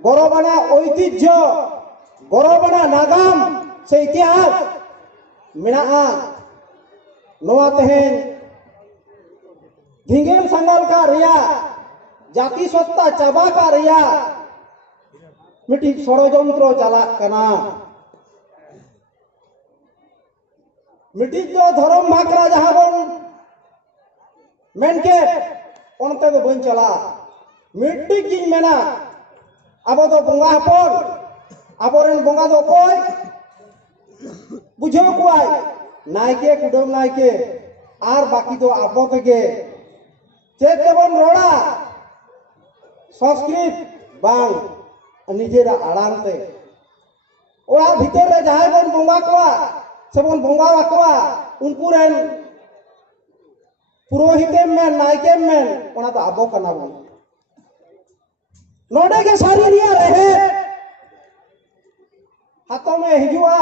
गौरवाना ऐतिह्य गौरवाना नागाम से इतिहास मेनाआ नोआ तेहेन धिंगेल संगल का रिया जाति सत्ता चाबा का रिया मिट्टी षड़यंत्र चला कना मिट्टी जो धर्म भाकरा जहां बन मेनके उनते तो बन चला मिट्टी की मेना अब तो बोंगा हपन अबोरेन बोंगा दो कोई बुझो कोई नायके कुडम नायके आर बाकी तो आपो तेगे चेत तेबन रोड़ा संस्कृत बांग निजेरा आड़ांगते ओड़ा भीतर रे जहां बन बोंगा कोआ सबन बोंगा वाकोआ उनको रेन पुरोहितेम में नायकेम में ओना तो आबो कना बन नोडे के सारी रिया रहे हाथों में हिजुआ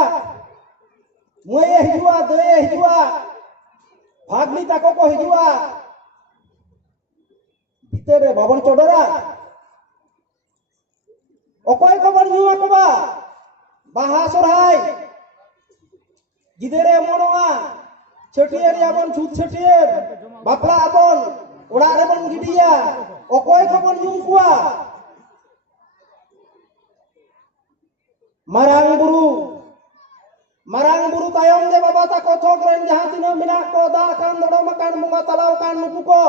मुए हिजुआ दे हिजुआ भागनी ताको को हिजुआ भीतर रे बाबन चोडरा ओकोय को बन युवा को बाहा सोरहाय गिदेरे मोनोआ छटियर याबन छुत छटियर बापला आबन ओड़ा रे बन गिडिया ओकोय को बन युवा marang buru tayong de baba ta kothok ren jahan tino mina ko da kan dodo makan bunga talaw kan nuku ko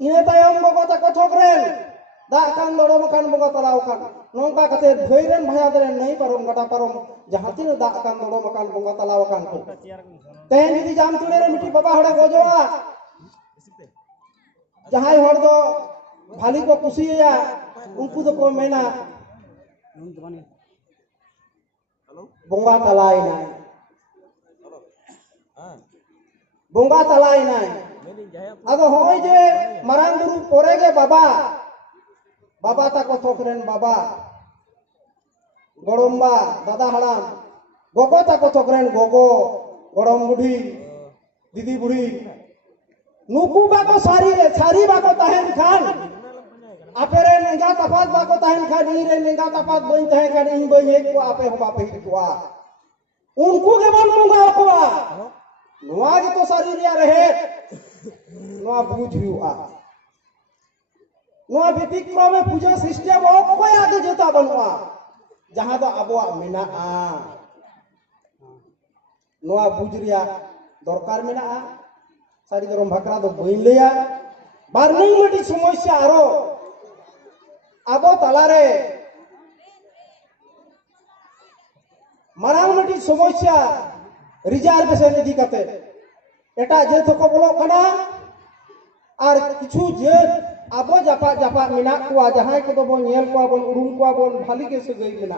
ine tayong baba ta kothok ren da kan dodo makan bunga talaw kan nongka kate bhoi ren bhaya deren nei parom gata parom jahan tino da kan dodo makan bunga talaw kan ko tehen judi jam tule re miti baba hore gojoa jahai hor do bhali ko kusiya उनको तो को मेना बोंगा तलाई नाय बोंगा तलाई नाय अदो होय जे मरांग गुरु पोरेगे बाबा बाबा ता को थोकरेन बाबा गड़म्बा दादा हड़ाम गोगो ता को थोकरेन गोगो गड़म बुढ़ी दीदी बुढ़ी नुकु बाको सारी बाको ताहेन खान आपेरे नेंगा तफात बाको ताहेन खान रे नेंगा तफात बन ताहेन खान इन बई एक को आपे हो बापे हिकुआ उनको के मन मुंगा कोआ नोआ के तो सारी रिया रहे नोआ बुझ हुआ नोआ व्यतिक्रम में पूजा सिस्टम ओ कोई आगे जेता बनवा जहां तो अबवा मेना आ नोआ बुझ रिया दरकार मेना आ सारी धर्म भाकरा दो बइन लेया बारनिंग मटी समस्या आरो अब तलारे मारांग मटी समस्या रिजर्वेशन इदी कते एटा जे थको बोलो कना आर किछु जे अब जापा जापा मिना कुआ जहां को तो बन नेल को बन उरुम को बन भाली के से गई मिना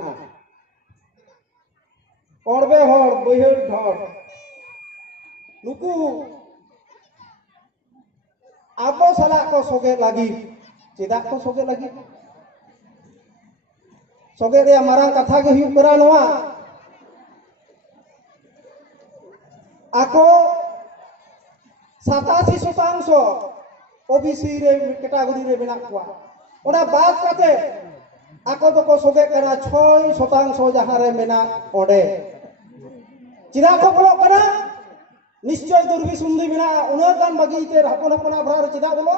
कोड़बे हर बहिर धर नुकु अब सला को सोगे लगी चेदा को सोगे लगी सोगे रे मारांग कथा के हुई करा नोआ आको 87% ओबीसी रे कैटेगरी रे मेना कुआ ओना बात काते आको तो को सोगे करा 6% जहां रे मेना ओडे चिदा को बोलो करा निश्चय दुर्बी सुंदी मेना उना गान बगी ते हपन हपन भरा चिदा बोलो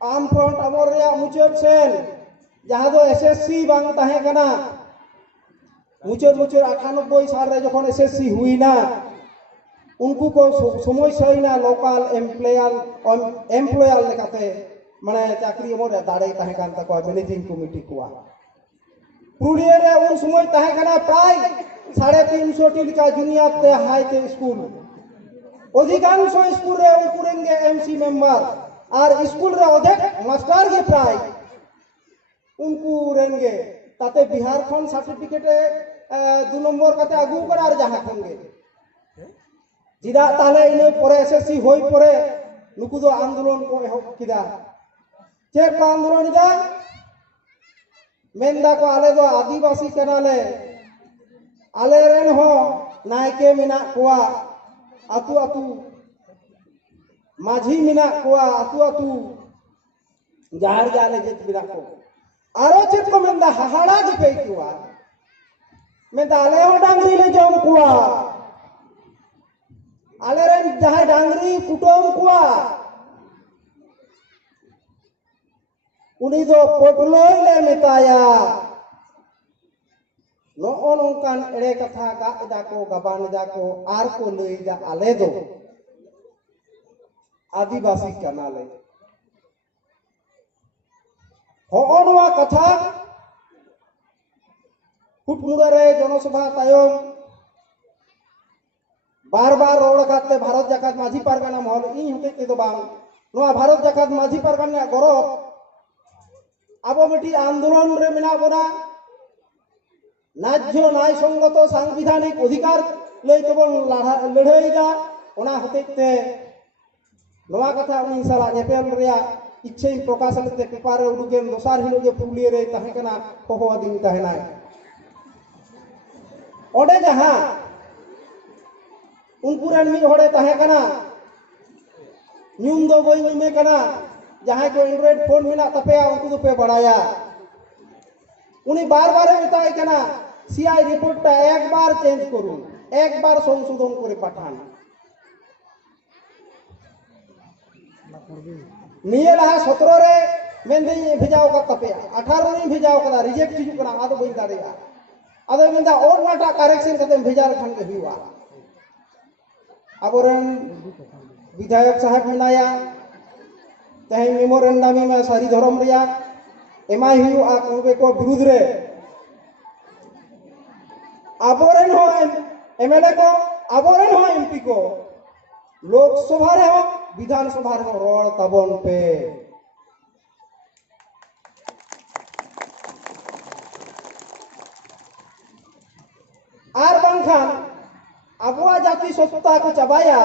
आम फ्रंट अमर रे मुचर सेन जहां दो एसएससी बांग ताहे कना मुचर 98 साल रे जखन एसएससी हुई ना उनको को समय सईना लोकल एम्प्लॉयर लेकाते माने चाकरी मोर दाड़े ताहे कान तको मैनेजिंग कमिटी कोआ पुरुलिया रे उन समय ताहे कना प्राय 350 टिका जूनियर ते हाई ते स्कूल अधिकांश स्कूल रे उनकुरेंगे एमसी मेंबर और स्कूल रे अधिक मास्टर के प्राय उनको रेंगे ताते बिहार खन सर्टिफिकेट 2 नंबर काते आगु करार जहां खनगे जिदा ताले इने परे एसएससी होई परे नुकु दो आंदोलन को एहब किदा चेक को आंदोलन दा मेंदा को आले दो आदिवासी कनाले आले रेन हो नायके मिना कोआ अतु अतु माझी मिना कोआ अतु अतु जहार जाले जेत मिना को आरो चेत को मेंदा हाहाड़ा गे पे कुआ मेंदा आले हो डांगरी ले जम कुआ आले रेन जहां डांगरी कुटोम कुआ उनी दो पोटलोय ले मेताया नोन उनकान एड़े कथा गा को गबान को आर को लई जा आले दो आदिवासी कनाले होनवा कथा फुटमुड़े जनसभा तायम बार बार रोड करते भारत जाकात माझी पारगाना महल इन होते तो बांग नोआ भारत जाकात माझी पारगाना गौरव अब मिटी आंदोलन रे मेना बोना नाज्य न्याय संगत सांविधानिक अधिकार लई तबन लड़ाई दा ओना होते नवा कथा उनी साला नेपेल रिया इच्छे प्रकाश लेते पेपर रे उडुकेन दोसार हिलो जे पुलिये रे तहे कना होहो दिन तहेनाय ओडे जहां उनकु रेन मी होड़े तहे कना न्यूम दो बोई में कना जहां को एंड्रॉइड फोन मिला तपेया उनको तो पे बढ़ाया उनी बार बार बताए कना सीआई रिपोर्ट टा एक बार चेंज करूं एक बार संशोधन करे पाठान निये लहा 17 रे मेंदे भेजाव का तपेया 18 रे भेजाव का रिजेक्ट हिजु कना आदो बई दाड़ेया आदो मेंदा और नाटा करेक्शन कते भेजा रखन के हुआ अबोरन विधायक साहब मिनाया तहे मेमोरेंडम में सारी धर्म रिया एमाई हुआ कोबे को विरुद्ध रे अबोरन हो एमएलए को अबोरन हो एमपी को लोकसभा रे हो विधानसभा रे रोड तबन पे आर बांखान अबुआ जाति सत्ता को चबाया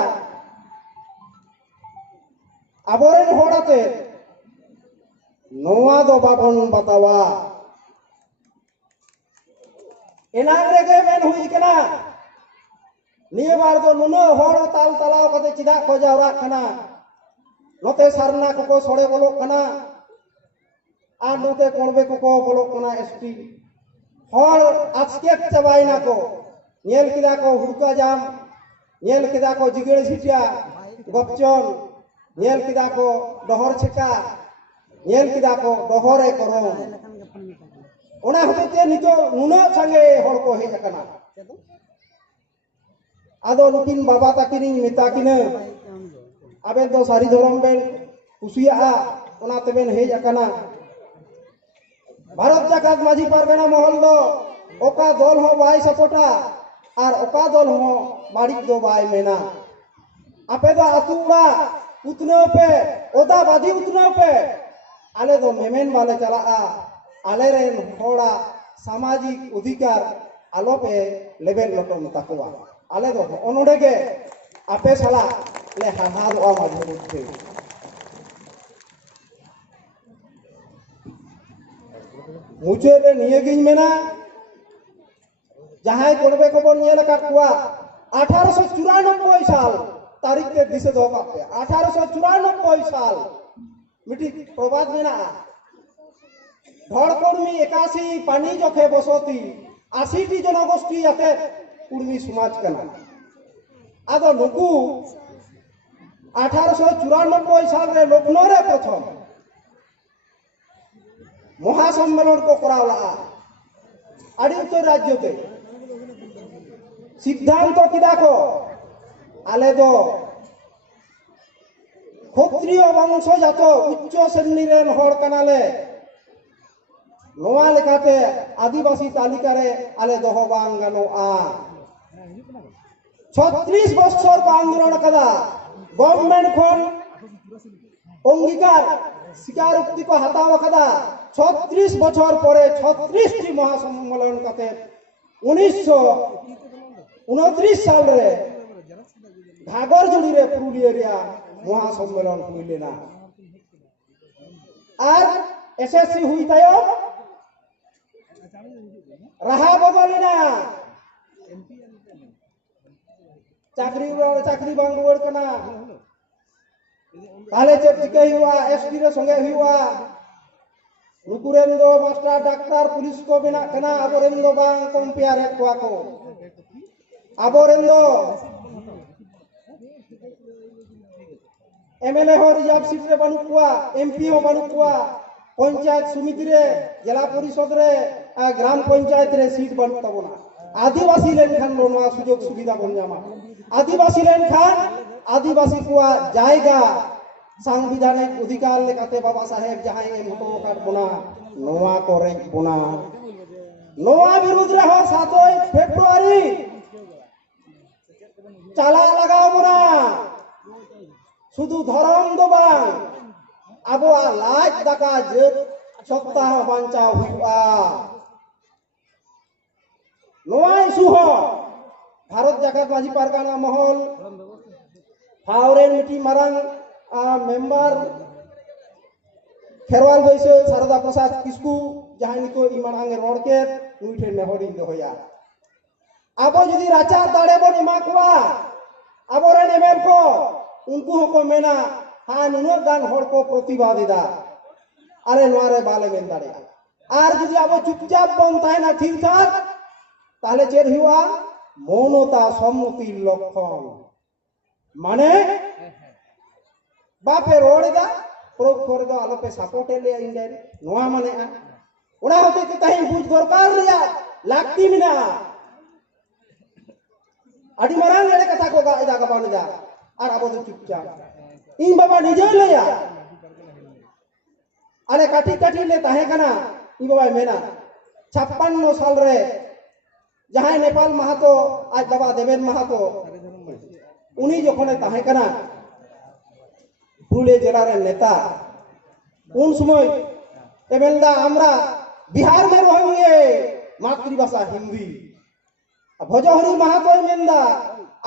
अबोरन होड़ाते नोआ दो बाबन बतावा एनाग रेगे मेन हुई कना निये बार दो नुनो होड़ ताल तलाव कते चिदा को जावरा कना नोते सरना को सोड़े बोलो कना आ नोते कोणबे को बोलो कना एसटी होड़ आस्केट चबाइना को नेल किदा को हुड़का जाम नेल किदा को जिगेड़ झिटिया गपचन नेल किदा को डहर छेका नेल किदा को डहरे करो ओना होते नितो नुनो संगे होड़ को हे कना आदो नुकिन बाबा ताकिनी मेता किने आबे दो सारी धरम बेन कुसिया ओना तेबेन हे कना भारत जाकात माझी पारगाना महल दो ओका दल हो बाई सपोटा और ओका दल हो बाड़ी दो बाई मेना आपे दो अतुड़ा उतने पे ओदा बादी उतने पे आले दो मेमेन वाले चला आले रेन होड़ा सामाजिक अधिकार आलो पे लेवल लटो मतकुआ आले दो ओनोडे के आपे सला ले हाहा दो मजबूत थे मुझे रे निये गिन मेना जहां कोड़बे को बोल नेल काटुआ 1894 साल तारीख ते दिसे दो पापे 1894 साल मिटी प्रबाद मेना धड़कर्मी 81 पानी जखे बसती 80 टी जनगोष्ठी आते कुर्मी समाज कना आदो नुकु 1894 साल रे लखनऊ रे प्रथम महासम्मेलन को करावला आड़ी उत्तर राज्य ते सिद्धांत किदा को आले दो क्षत्रिय वंशजात उच्च श्रेणी रेन होड़ कनाले नोआ लेकाते आदिवासी तालिका रे आले दोहो बांग गानोआ 36 बछर को आंदोलन कदा गवर्नमेंट खन अंगीकार स्वीकारोक्ति को हटाव कदा 36 बछर परे 36 टी महासम्मेलन कते 1929 साल रे घागर जोड़ी रे पुरुलिया एरिया महासम्मेलन हुई ना और एसएससी हुई तायो रहा बदलिना चाकरी बांग रुआड़ कना ताले चेक चिकाई हुआ एसडी रे संगे हुआ नुकुरेन दो मास्टर डॉक्टर पुलिस को बिना कना अबोरेन दो बांग कंपेयर कोआ को अबोरेन दो एमएलए हो रिजर्व सीट रे बानु कोआ एमपी हो बानु कोआ पंचायत समिति रे जिला परिषद रे ग्राम पंचायत रे सीट बानु तबना आदिवासी लेन खान लोनवा सुजोग सुविधा बन जामा आदिवासी लेन खान आदिवासी कोआ जाएगा सांविधानिक अधिकार लेकाते बाबा साहेब जहां एम हतो काट बना नोवा करे बना नोवा विरुद्ध रे हो 7 फेब्रुआरी चाला लगाओ बना शुद्ध धर्म दो बांग अबो लाज दाका जेत सप्ताह बांचा हुआ नोवा इशू हो भारत जाकात माजी पारगाना महल फावरेन मिटी मारंग मेंबर खेरवाल बैसे शारदा प्रसाद किस्कू जहां निको इमानांग रोड के नुई ठे नेहरिन दोया आबो जदी राचा दाड़े बन इमा कोआ आबो रेन एमएल को उनको को मेना हां नुनो गान हर को प्रतिवाद दा अरे नोरे बाले मेन दाड़े आर जदी आबो चुपचाप बन ताई ना ठीक ठाक ताहले चेर हुआ मौनता सम्मति लक्षण माने बापे रोड़ेगा प्रोक कर दो आलो पे सपोर्ट ले इंडे नोआ माने ओना होते कि तही बुझ दरकार रिया लागती मिना आदि मारान लेड़े कथा को गाइदा का बानु जा आर आबो दो चुपचाप इन बाबा निजे लेया अरे काठी काठी ले ताहे कना इ बाबा मेना 56 साल रे जहां नेपाल महातो आज बाबा देवेन महातो उनी जखने ताहे कना पुरुलिया जिला रे नेता उन समय एबेलदा हमरा बिहार में रहिए मातृभाषा हिंदी भजहरी महातो मेंदा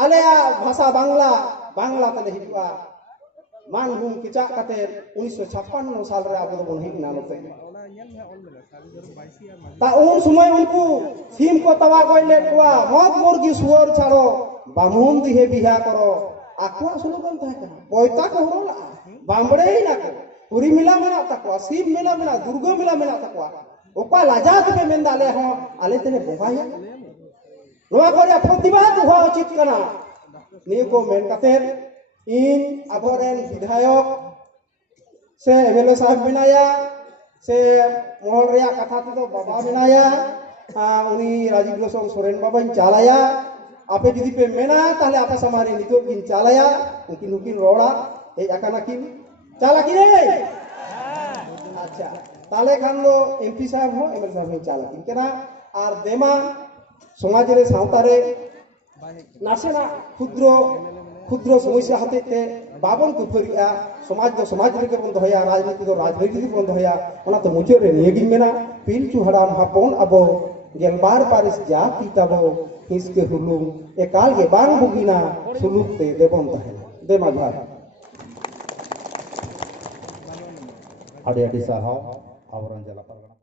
आलेया भाषा बांग्ला बांग्ला तले हिजुआ मानहुम किचा कते 1956 साल रे आबो बन हिना लते ता उन समय उनको सीम को तवा गइले कुआ मत मुर्गी सुअर छाड़ो बामुन दिहे बिहा करो आकुआ स्लोगन था पोयता को होला बामड़े ही ना को पुरी मिला मेना तकवा सीप मिला मेना दुर्गा मिला मेना तकवा ओपा लाजात पे मेंदाले हो आले तने बोबाया नोआ कोरिया प्रतिवाद हुआ उचित कना नि को मेन कतेर इन अबोरेन विधायक से एमएलए साहब बिनाया से मोहल रिया कथा तो बाबा बिनाया उनी राजीव लोसंग सोरेन बाबा चालाया आपे जदी पे मेना ताले आपे समारी नितो किन चालाया उनकिन उनकिन रोड़ा ए अकाना किन चाला किने अच्छा ताले खान दो एमपी साहब हो एमएलए साहब चाला किन केना आर देमा समाज रे सावता रे नासेना क्षुद्र क्षुद्र समस्या हतेते बाबन को फरिया समाज दो समाज रे के बन दोया राजनीति दो राजनीति बन दोया ओना तो मुचे रे नियगिन मेना पिलचु हड़ाम हापोन अबो गेलबार पारिस जाति तबो इसके हुलुम एकाल के बांग बुगिना सुलुक ते देबन तहे देमा भाई अडे अडी साहब आवरण जला